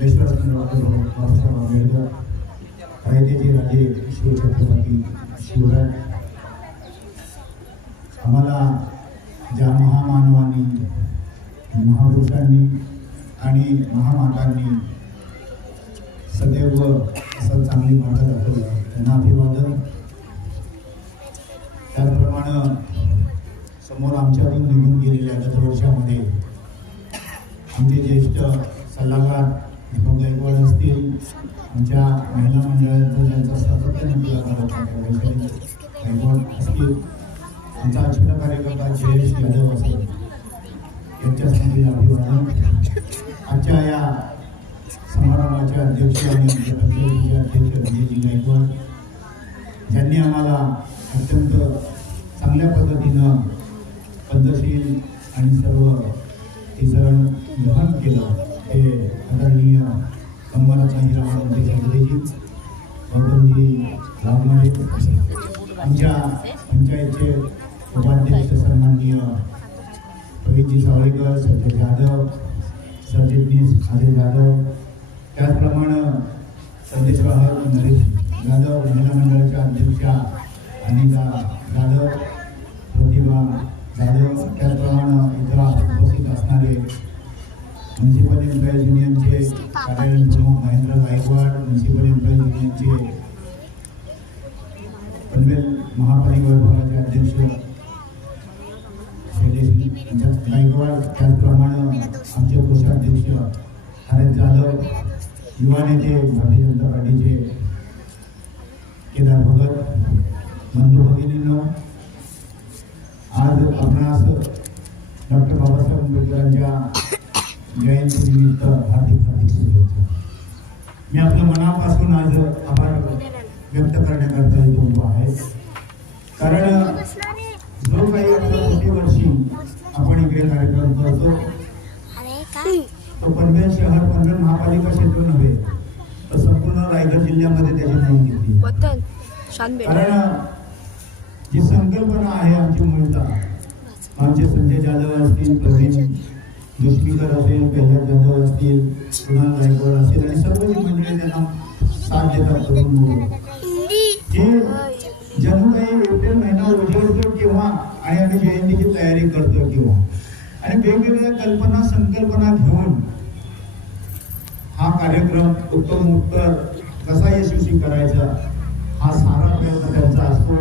विश्वासनगर बाबासाहेब आंबेडकर कायद्याचे राजे शिवछत्रपती शिवराज आम्हाला ज्या महामानवांनी महापुरुषांनी आणि महामातांनी सदैव असं चांगली माता दाखवली. त्यांना अभिवादन. त्याचप्रमाणे समोर आमच्यातून निघून गेलेल्या गत वर्षामध्ये आमचे ज्येष्ठ सल्लागार दीपक गायकवाड असतील. आमच्या महिला मंडळाचा ज्यांचा सातत्याने पुढाकार होता वैशाली गायकवाड असतील आमचा छोटा कार्यकर्ता जयेश यादव असेल यांच्यासाठी अभिवादन. आजच्या या समारंभाच्या अध्यक्ष आणि पंचायतीचे अध्यक्ष गायकवाड ज्यांनी आम्हाला अत्यंत चांगल्या पद्धतीनं पद्धतशीर आणि सर्व तिसरण ग्रहण केलं हे आदरणीय कंबराचा हिरावणमध्ये चौधरीजी गौतमजी राममारे आमच्या पंचायतचे उपाध्यक्ष सन्माननीय प्रवीणजी सावळेकर संजय जाधव सरचिटणीस अजय जाधव त्याचप्रमाणे संदेश नरेश जाधव महिला मंडळाच्या अध्यक्षा अनिता जाधव एम्प्लॉईज युनियनचे कार्यालय प्रमुख महेंद्र गायकवाड म्युन्सिपल एम्प्लॉईज युनियनचे पनवेल महापालिका विभागाचे अध्यक्ष शैलेश गायकवाड. त्याचप्रमाणे आमचे कोषाध्यक्ष हरेश जाधव युवा नेते भारतीय जनता पार्टीचे केदार भगत बंधू भगिनींनो आज आपणास डॉक्टर बाबासाहेब आंबेडकरांच्या जयंतीनिमित्त हार्दिक हार्दिक शुभेच्छा. मी आपल्या मनापासून आज आभार व्यक्त करण्याकरता इथे उभा आहे. कारण जो काही आपल्या प्रतिवर्षी आपण इकडे कार्यक्रम करतो तो पनवेल शहर पनवेल महापालिका क्षेत्र नव्हे तर संपूर्ण रायगड जिल्ह्यामध्ये त्याची नोंद घेतली. कारण जी संकल्पना आहे आमची मूळतः आमचे संजय जाधव असतील प्रवीण दुष्मीकर असेल कैलास जाधव असतील कुणाल गायकवाड असतील आणि सर्व जी मंडळी त्यांना साथ देतात तरुण मुलं जे जणू काही एप्रिल महिना उजळतो किंवा आणि आम्ही जयंतीची तयारी करतो किंवा आणि वेगवेगळ्या कल्पना संकल्पना घेऊन हा कार्यक्रम उत्तम उत्तर कसा यशस्वी करायचा हा सारा प्रयत्न त्यांचा असतो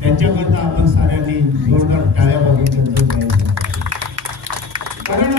त्यांच्याकरता आपण साऱ्यांनी जोरदार टाळ्या बघून त्यांचं कारण